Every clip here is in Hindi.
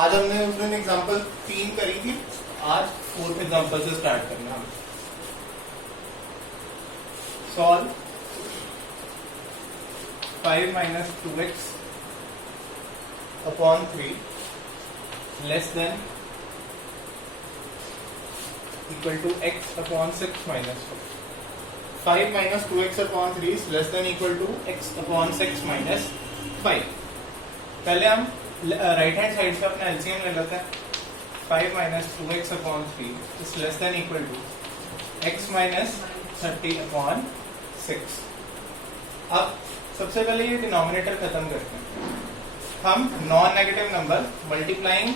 आज हमने उस दिन एग्जाम्पल 3 करी थी, आज 4th एग्जाम्पल से स्टार्ट करना है। Solve 5 minus 2x upon 3 less than equal to x upon 6 minus 4. 5 minus 2x upon 3 is less than equal to x upon 6 minus 5. पहले हम राइट हैंड साइड से अपना एलसीएम ले लेते हैं। 5 minus 2x upon 3 is less than equal to x minus 30 upon 6. अब सबसे पहले ये डिनोमिनेटर खत्म करते हैं। हम non negative number multiplying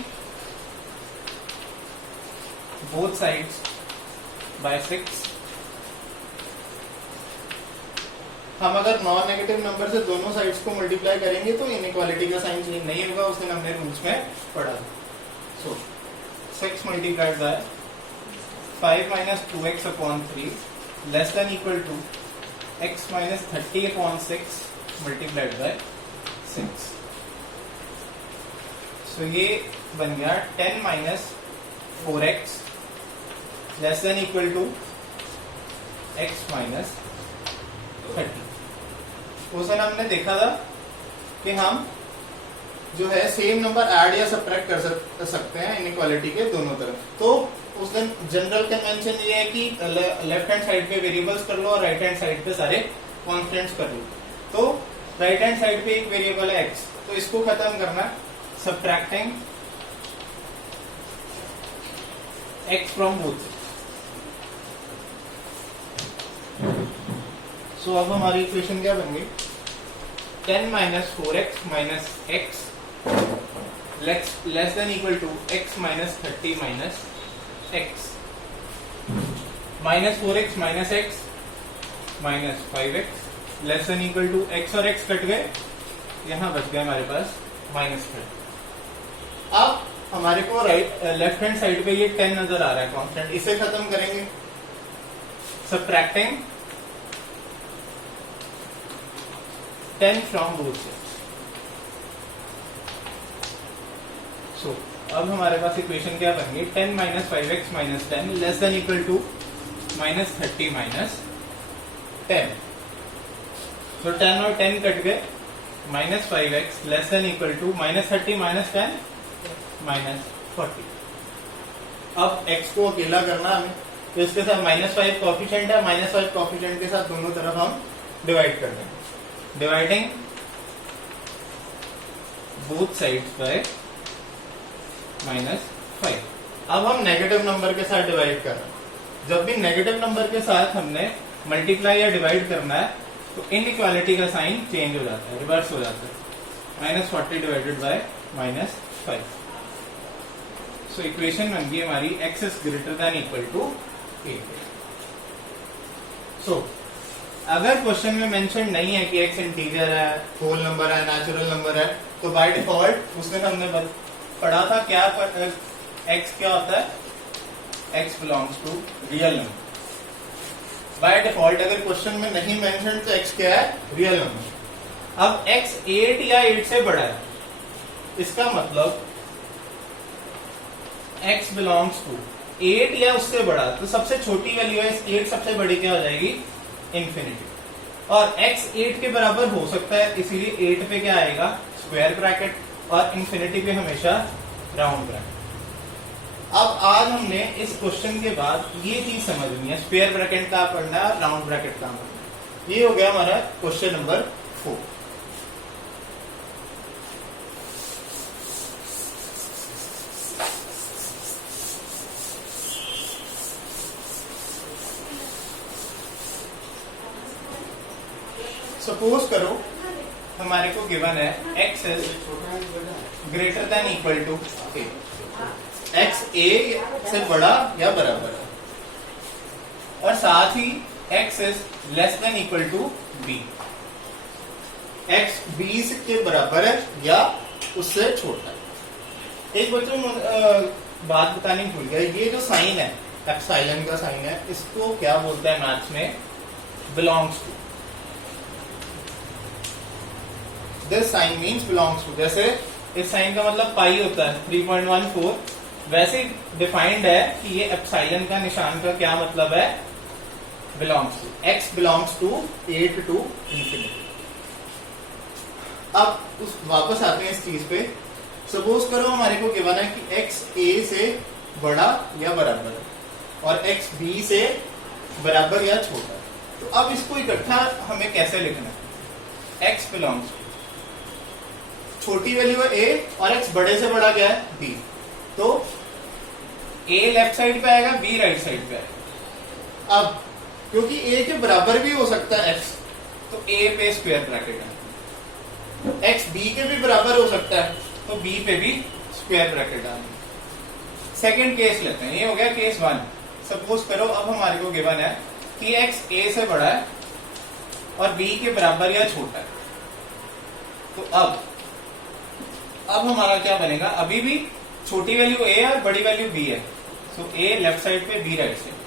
both sides by 6। हम अगर नॉन नेगेटिव नंबर से दोनों साइड्स को मल्टीप्लाई करेंगे तो इनइक्वालिटी का साइन चेंज नहीं होगा, उस दिन हमने रूल्स में पढ़ा। So 6 multiplied by 5 minus 2x upon 3 less than equal to x minus 30 upon 6 multiplied by 6। So ये बन गया 10 minus 4x less than equal to x minus 30। उस दिन हमने देखा था कि हम जो है सेम नंबर ऐड या सब्ट्रैक्ट कर सकते हैं इनइक्वालिटी के दोनों तरफ। तो उस दिन जनरल कन्वेंशन ये है कि लेफ्ट हैंड साइड पे वेरिएबल्स कर लो और राइट हैंड साइड पे सारे कॉन्स्टेंट्स कर लो। तो राइट हैंड साइड पे एक वेरिएबल है x, तो इसको खत्म करना है सब्ट्रैक्टिंग x फ्रॉम बोथ। सो अब हमारी इक्वेशन क्या बन गई? 10 minus 4x minus x less than equal to x minus 30 minus x minus 4x minus x minus 5x less than equal to x और x कट गए, यहां बच गए हमारे पास minus 30। अब हमारे को लेफ्ट हैंड साइड पे ये 10 नजर आ रहा है कांस्टेंट, इसे खत्म करेंगे subtracting 10 from both sides। So अब हमारे पास इक्वेशन क्या बन गई? 10 minus 5x minus 10 less than equal to minus 30 minus 10। So 10 और 10 कट गए, minus 5x less than equal to minus 30 minus 10 minus 40। अब x को अकेला करना हमें, तो इसके साथ -5 कोएफिशिएंट है, -5 कोएफिशिएंट के साथ दोनों तरफ हम डिवाइड कर देंगे। Dividing both sides by -5। अब हम नेगेटिव नंबर के साथ डिवाइड कर रहे हैं। जब भी नेगेटिव नंबर के साथ हमने मल्टीप्लाई या डिवाइड करना है तो इनइक्वालिटी का साइन चेंज हो जाता है, रिवर्स हो जाता है। -40 डिवाइडेड बाय -5। सो इक्वेशन बन गई हमारी x is greater than equal to 8। So अगर क्वेश्चन में मेंशन नहीं है कि x इंटीजर है, होल नंबर है, नेचुरल नंबर है, तो बाय डिफॉल्ट उस दिन हमने पढ़ा था क्या x क्या होता है? x belongs to real number. By default अगर क्वेश्चन में नहीं मेंशन तो x क्या है? Real number. अब x 8 या 8 से बड़ा है, इसका मतलब x बिलोंग्स टू 8 या उससे बड़ा, तो सबसे छोटी वैल्यू है 8, सबसे बड़ी क्या हो जाएगी? इंफिनिटी। और x 8 के बराबर हो सकता है, इसीलिए 8 पे क्या आएगा? स्क्वायर ब्रैकेट, और इंफिनिटी पे हमेशा राउंड ब्रैकेट। अब आज हमने इस क्वेश्चन के बाद ये चीज समझनी है, स्क्वायर ब्रैकेट कहाँ पढ़ना है, राउंड ब्रैकेट कहाँ पढ़ना है। ये हो गया हमारा क्वेश्चन नंबर 4। सपोज करो हमारे को गिवन है x is greater than equal to a, x a से बड़ा या बराबर है, और साथ ही x is less than equal to b, x 20 के बराबर है या उससे छोटा है। एक बच्चों बात बतानी भूल गया, ये जो साइन है एप्सिलॉन का साइन है, इसको क्या बोलते हैं मैथ्स में? Belongs to. This sign means belongs to. जैसे इस साइन का मतलब पाई होता है 3.14, वैसे डिफाइंड है कि ये एप्सिलॉन का निशान का क्या मतलब है, belongs to, x belongs to 8 to infinity. अब वापस आते हैं इस चीज पे। सपोज करो हमारे को गिवन है कि x a से बड़ा या बराबर है और x b से बराबर या छोटा है, तो अब इसको इकट्ठा हमें कैसे लिखना है, x बिलोंग्स टू, छोटी वैल्यू है a और x बड़े से बड़ा क्या है b, तो a लेफ्ट साइड पे आएगा, b राइट साइड पे आएगा। अब क्योंकि a के बराबर भी हो सकता है x, तो a पे स्क्वायर ब्रैकेट है, x b के भी बराबर हो सकता है तो b पे भी स्क्वायर ब्रैकेट आएगा। सेकंड केस लेते हैं, ये हो गया केस 1। सपोज करो अब हमारे को गिवन है कि x a से बड़ा है और b के बराबर या छोटा है, तो अब हमारा क्या बनेगा, अभी भी छोटी वैल्यू a है और बड़ी वैल्यू b है, तो a लेफ्ट साइड पे b राइट साइड।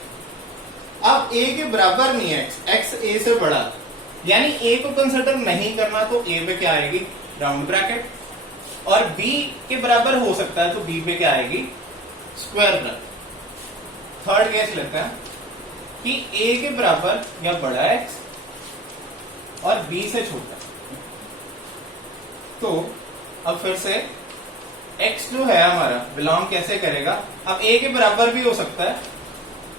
अब a के बराबर नहीं है x a से बड़ा, यानी a को कंसिडर नहीं करना, तो a पे क्या आएगी, राउंड ब्रैकेट, और b के बराबर हो सकता है तो b पे क्या आएगी, स्क्वायर ब्रैकेट। थर्ड केस लेते हैं कि a के बराबर या बड़ा है x और b से छोटा, तो अब फिर से x जो है हमारा बिलोंग कैसे करेगा, अब a के बराबर भी हो सकता है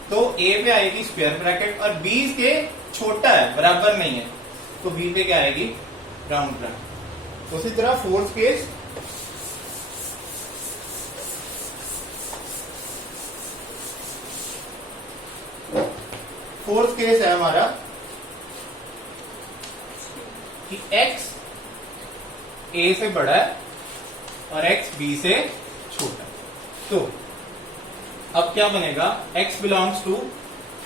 तो a पे आएगी स्क्वायर ब्रैकेट, और b के छोटा है बराबर नहीं है तो b पे क्या आएगी, राउंड ब्रैकेट। उसी तरह फोर्थ केस, फोर्थ केस है हमारा कि x a से बड़ा है और x b से छोटा है, तो अब क्या बनेगा, x बिलोंग्स टू,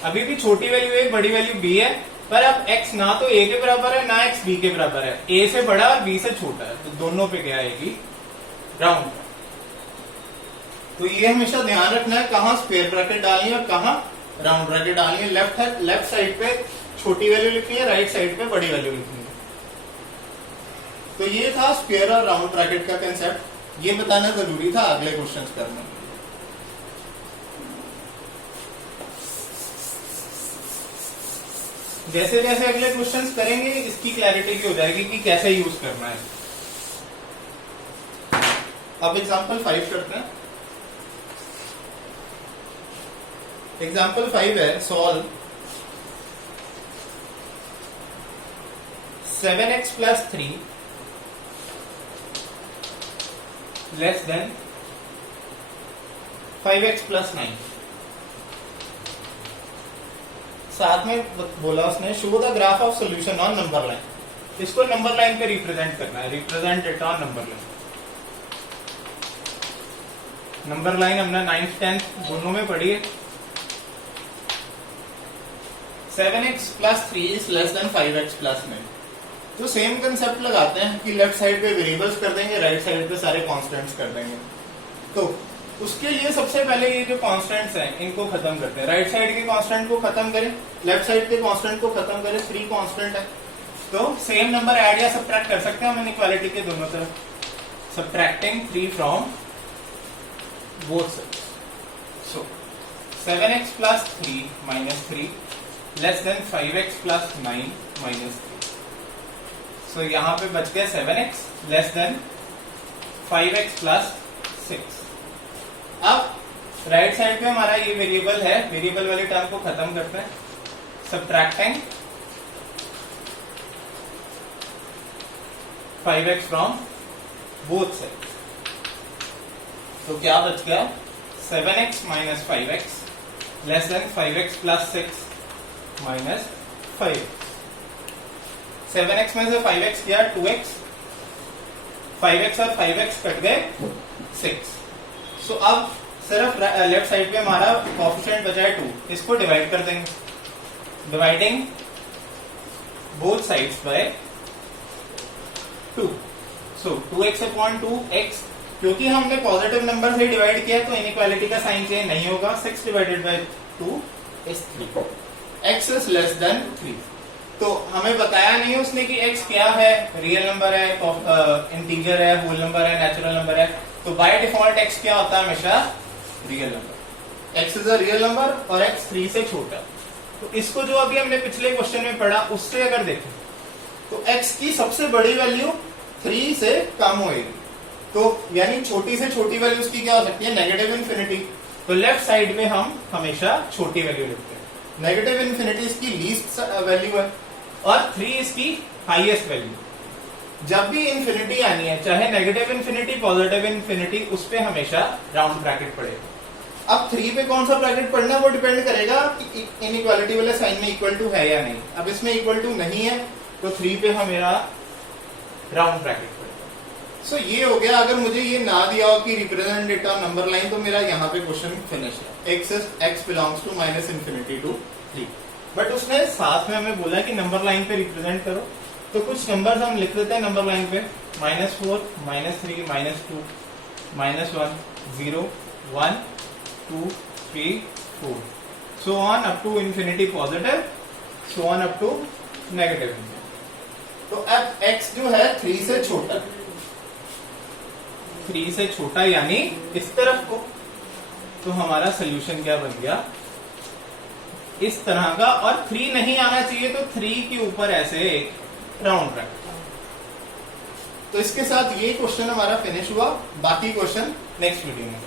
अभी भी छोटी वैल्यू a बड़ी वैल्यू b है, पर अब x ना तो a के बराबर है ना x b के बराबर है, a से बड़ा और b से छोटा है, तो दोनों पे क्या आएगी, राउंड। तो ये हमेशा ध्यान रखना है कहां स्क्वायर ब्रैकेट डालनी है और कहां राउंड ब्रैकेट डालनी है। लेफ्ट साइड पे छोटी वैल्यू लिखनी है, राइट साइड पे बड़ी वैल्यू लिखनी है। तो ये था स्क्वायर और राउंड ब्रैकेट का कंसेप्ट, ये बताना जरूरी था अगले क्वेश्चंस करने। जैसे जैसे अगले क्वेश्चंस करेंगे इसकी क्लैरिटी भी हो जाएगी कि कैसे यूज करना है। अब एग्जांपल 5 करते हैं। एग्जाम्पल 5 है, solve 7x plus 3 less then 5x plus 9। साथ में बोला उसने show the graph of solution on number line. इसको नंबर लाइन पे रिप्रेजेंट करना है, represent it on number line. Number line हमने 9th 10th दोनों में पढ़ी है। 7x plus 3 is less than 5x plus 9। तो सेम कंसेप्ट लगाते हैं कि लेफ्ट साइड पे वेरिएबल्स कर देंगे, राइट साइड पे सारे कांस्टेंट्स कर देंगे। तो उसके लिए सबसे पहले ये जो कांस्टेंट्स हैं इनको खत्म करते हैं। राइट साइड के कांस्टेंट को खत्म करें, लेफ्ट साइड के कांस्टेंट को खत्म करें। 3 कांस्टेंट है तो सेम नंबर ऐड या सब्ट्रैक्ट कर सकते हैं हम इनइक्वालिटी के दोनों तरफ। Subtracting 3 from both sides. So 7x plus 3 minus 3 less then 5x plus 9 minus 3। सो यहां पे बच गया 7x less than 5x plus 6। अब राइट साइड पे हमारा ये वेरिएबल है, वेरिएबल वाले टर्म को खत्म करते हैं। Subtracting 5x from both side, तो क्या बच गया 7x minus 5x less than 5x plus 6 minus 5x। 7x में से 5x गया 2x, 5x और 5x कट गए 6। सो अब सिर्फ लेफ्ट साइड पे हमारा कोएफिशिएंट बचा है 2, इसको डिवाइड कर देंगे। Dividing both sides by 2। So 2x upon 2x, क्योंकि हमने पॉजिटिव नंबर से डिवाइड किया तो इनइक्वालिटी का साइन चेंज नहीं होगा। 6 divided by 2 is 3। x is less then 3। तो हमें बताया नहीं उसने कि x क्या है, रियल नंबर है, इंटीजर है, होल नंबर है, नेचुरल नंबर है। तो बाय डिफॉल्ट x क्या होता है हमेशा, real number. x is a real number और x 3 से छोटा। तो इसको जो अभी हमने पिछले क्वेश्चन में पढ़ा उससे अगर देखें तो x की सबसे बड़ी वैल्यू 3 से कम होगी, तो यानी छोटी से छोटी वैल्यू उसकी क्या हो सकती है, नेगेटिव इन्फिनिटी। तो लेफ्ट साइड में हम हमेशा छोटी वैल्यू लिखते हैं, नेगेटिव इन्फिनिटी इसकी लीस्ट वैल्यू है और 3 इसकी हाईएस्ट वैल्यू। जब भी इन्फिनिटी आनी है, चाहे नेगेटिव इन्फिनिटी पॉजिटिव इन्फिनिटी, उस पे हमेशा राउंड ब्रैकेट पड़ेगा। अब 3 पे कौन सा ब्रैकेट पड़ना है वो डिपेंड करेगा कि इनइक्वालिटी वाले साइन में इक्वल टू है या नहीं। अब इसमें इक्वल टू नहीं है तो 3 पे हमेरा राउंड ब्रैकेट पड़ेगा। सो ये हो गया। अगर मुझे ये ना दिया हो कि रिप्रेजेंट डेटा नंबर लाइन, तो मेरा यहाँ पे क्वेश्चन फिनिश है। x belongs to minus infinity to 3। But उसने साथ में हमें बोला कि नंबर लाइन पे रिप्रेजेंट करो, तो कुछ नंबर्स हम लिख देते हैं नंबर लाइन पे, -4, -3, -2, -1, 0, 1, 2, 3, 4, so on up to infinity positive, so on up to negative। तो अब x जो है 3 से छोटा, 3 से छोटा यानी इस तरफ को, तो हमारा सोल्यूशन क्या बन गया, इस तरह का। और 3 नहीं आना चाहिए तो 3 के ऊपर ऐसे एक राउंड ब्रैकेट। तो इसके साथ ये क्वेश्चन हमारा फिनिश हुआ। बाकी क्वेश्चन नेक्स्ट वीडियो में।